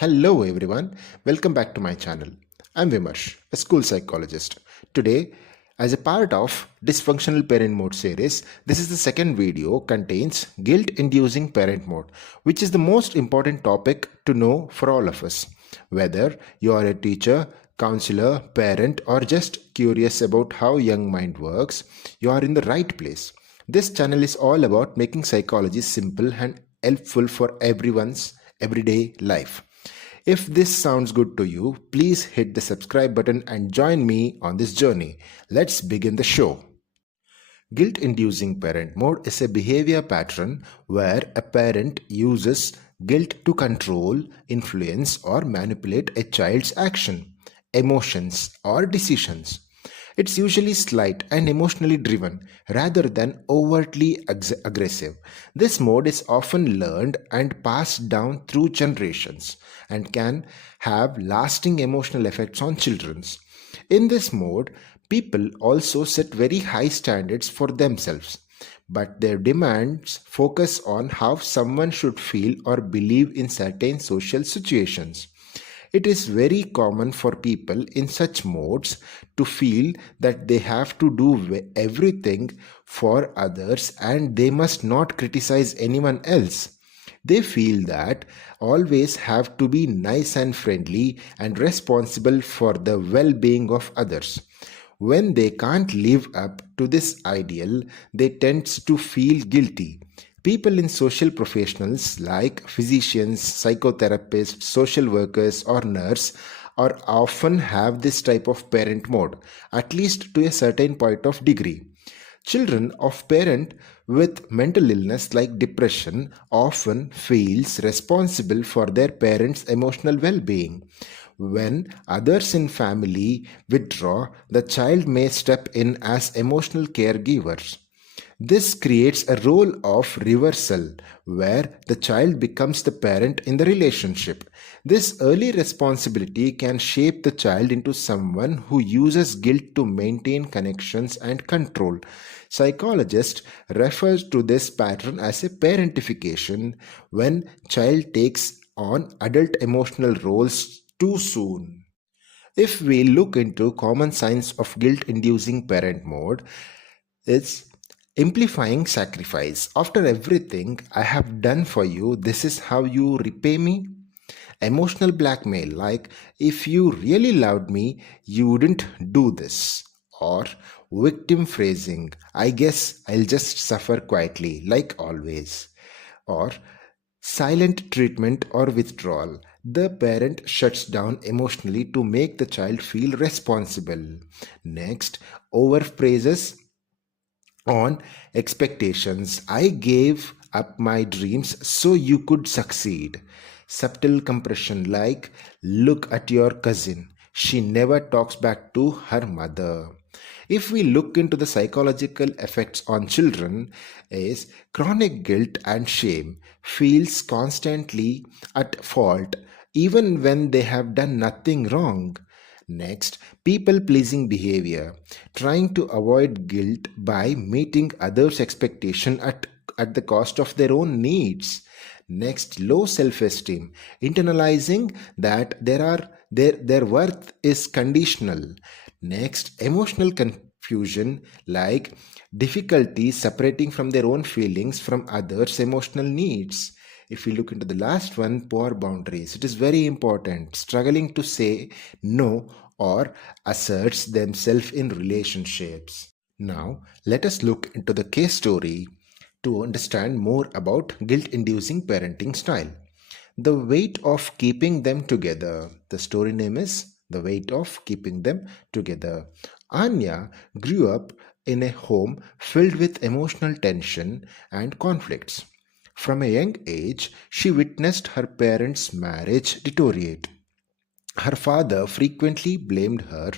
Hello everyone, welcome back to my channel. I'm Vimarsh, a school psychologist. Today, as a part of Dysfunctional Parent Mode series, this is the second video contains guilt-inducing parent mode, which is the most important topic to know for all of us. Whether you are a teacher, counselor, parent, or just curious about how young mind works, you are in the right place. This channel is all about making psychology simple and helpful for everyone's everyday life. If this sounds good to you, please hit the subscribe button and join me on this journey. Let's begin the show. Guilt-inducing parent mode is a behavior pattern where a parent uses guilt to control, influence, or manipulate a child's action, emotions, or decisions. It's usually slight and emotionally driven rather than overtly aggressive. This mode is often learned and passed down through generations and can have lasting emotional effects on children. In this mode, people also set very high standards for themselves, but their demands focus on how someone should feel or believe in certain social situations. It is very common for people in such modes to feel that they have to do everything for others and they must not criticize anyone else. They feel that always have to be nice and friendly and responsible for the well-being of others. When they can't live up to this ideal, they tend to feel guilty. People in social professionals like physicians, psychotherapists, social workers, or nurses are often have this type of parent mode, at least to a certain point of degree. Children of parent with mental illness like depression often feels responsible for their parents' emotional well-being. When others in family withdraw, the child may step in as emotional caregivers. This creates a role of reversal where the child becomes the parent in the relationship. This early responsibility can shape the child into someone who uses guilt to maintain connections and control. Psychologists refer to this pattern as a parentification when child takes on adult emotional roles too soon. If we look into common signs of guilt-inducing parent mode, it's amplifying sacrifice. After everything I have done for you, this is how you repay me? Emotional blackmail, like if you really loved me, you wouldn't do this. Or victim phrasing, I guess I'll just suffer quietly, like always. Or silent treatment or withdrawal. The parent shuts down emotionally to make the child feel responsible. Next, overpraises on expectations. I gave up my dreams so you could succeed. Subtle compression, like look at your cousin. She never talks back to her mother. If we look into the psychological effects on children, is chronic guilt and shame, feels constantly at fault even when they have done nothing wrong. Next, people pleasing behavior, trying to avoid guilt by meeting others' expectation at the cost of their own needs. Next, low self-esteem, internalizing that their worth is conditional. Next, emotional confusion, like difficulty separating from their own feelings from others' emotional needs. If we look into the last one, poor boundaries, it is very important. Struggling to say no or asserts themselves in relationships. Now, let us look into the case story to understand more about guilt-inducing parenting style. The weight of keeping them together. The story name is The Weight of Keeping Them Together. Anya grew up in a home filled with emotional tension and conflicts. From a young age, she witnessed her parents' marriage deteriorate. Her father frequently blamed her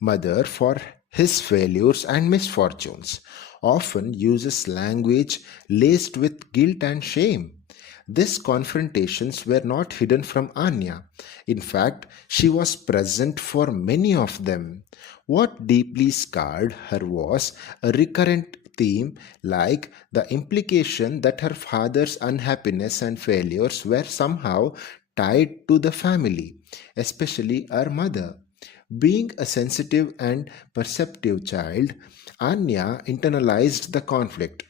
mother for his failures and misfortunes, often uses language laced with guilt and shame. These confrontations were not hidden from Anya. In fact, she was present for many of them. What deeply scarred her was a recurrent theme, like the implication that her father's unhappiness and failures were somehow tied to the family, especially her mother. Being a sensitive and perceptive child, Anya internalized the conflict.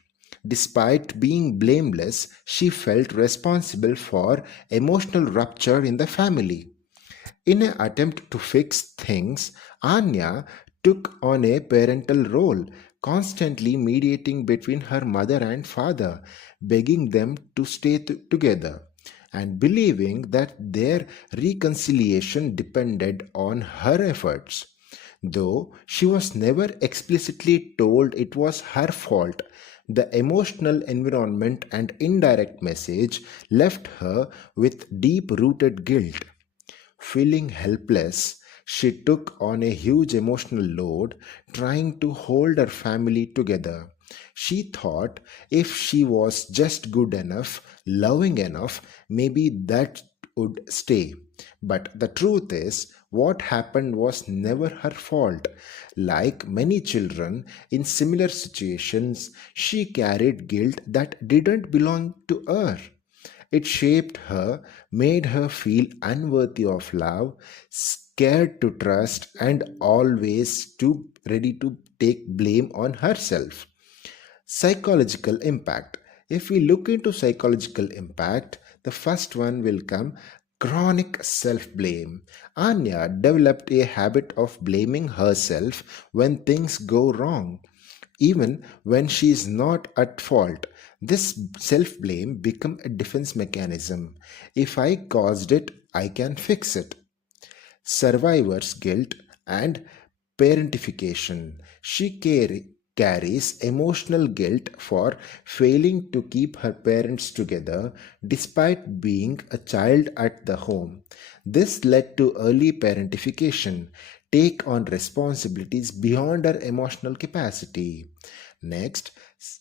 Despite being blameless, she felt responsible for emotional rupture in the family. In an attempt to fix things, Anya took on a parental role, constantly mediating between her mother and father, begging them to stay together, and believing that their reconciliation depended on her efforts. Though she was never explicitly told it was her fault, the emotional environment and indirect message left her with deep rooted guilt. Feeling helpless, she took on a huge emotional load trying to hold her family together. She thought if she was just good enough, loving enough, maybe that would stay. But the truth is, what happened was never her fault. Like many children in similar situations, she carried guilt that didn't belong to her. It shaped her, made her feel unworthy of love, scared to trust, and always too ready to take blame on herself. Psychological impact. If we look into psychological impact, the first one will come chronic self blame. Anya developed a habit of blaming herself when things go wrong, even when she is not at fault. This self blame become a defense mechanism. If I caused it, I can fix it. Survivor's guilt and parentification. Carries emotional guilt for failing to keep her parents together despite being a child at the home. This led to early parentification, take on responsibilities beyond her emotional capacity. Next,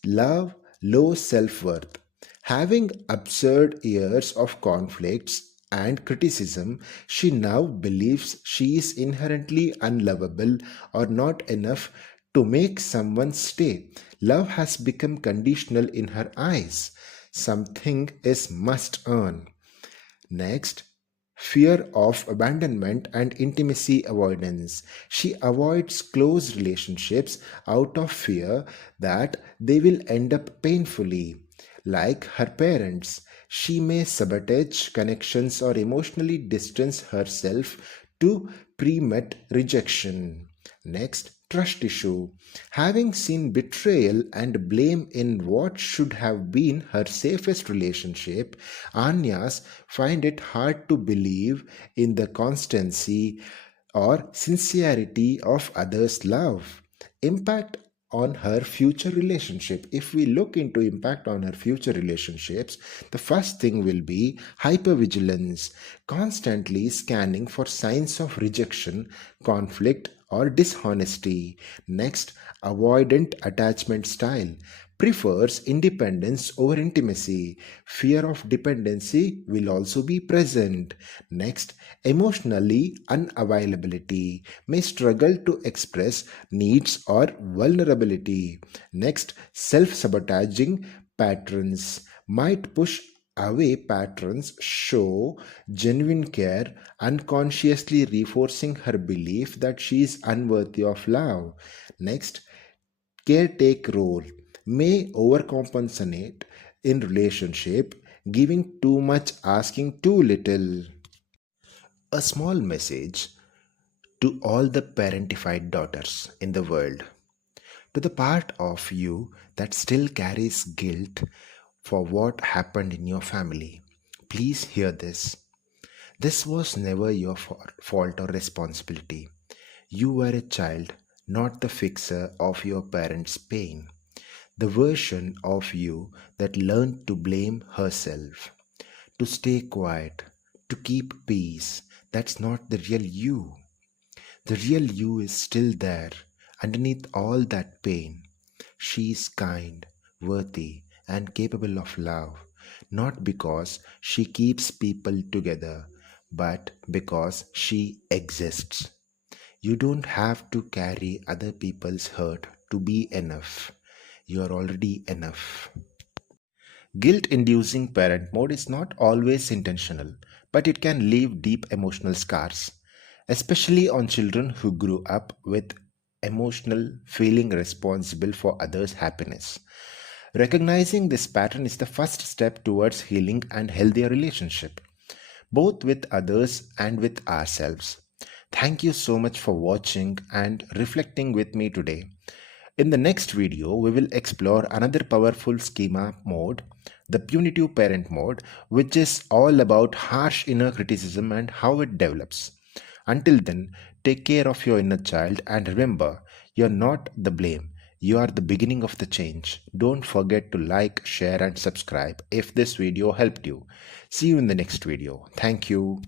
love, low self worth. Having absurd years of conflicts and criticism, she now believes she is inherently unlovable or not enough to make someone stay. Love has become conditional in her eyes. Something is must earn. Next, fear of abandonment and intimacy avoidance. She avoids close relationships out of fear that they will end up painfully. Like her parents, she may sabotage connections or emotionally distance herself to pre-met rejection. Next, trust issue. Having seen betrayal and blame in what should have been her safest relationship, Anyas find it hard to believe in the constancy or sincerity of others' love. Impact on her future relationship. If we look into impact on her future relationships, the first thing will be hypervigilance, constantly scanning for signs of rejection, conflict, or dishonesty. Next, avoidant attachment style, prefers independence over intimacy. Fear of dependency will also be present. Next, emotionally unavailability, may struggle to express needs or vulnerability. Next, self sabotaging patterns, might push away patterns show genuine care, unconsciously reinforcing her belief that she is unworthy of love. Next, caretake role, may overcompensate in relationship, giving too much, asking too little. A small message to all the parentified daughters in the world, to the part of you that still carries guilt for what happened in your family. Please hear this. This was never your fault or responsibility. You were a child, not the fixer of your parents' pain. The version of you that learned to blame herself, to stay quiet, to keep peace, that's not the real you. The real you is still there, underneath all that pain. She is kind, worthy, and capable of love, not because she keeps people together, but because she exists. You don't have to carry other people's hurt to be enough. You are already enough. Guilt inducing parent mode is not always intentional, but it can leave deep emotional scars, especially on children who grew up with emotional feeling responsible for others' happiness. Recognizing this pattern is the first step towards healing and healthier relationship, both with others and with ourselves. Thank you so much for watching and reflecting with me today. In the next video, we will explore another powerful schema mode, the punitive parent mode, which is all about harsh inner criticism and how it develops. Until then, take care of your inner child and remember, you're not the blame. You are the beginning of the change. Don't forget to like, share, and subscribe if this video helped you. See you in the next video. Thank you.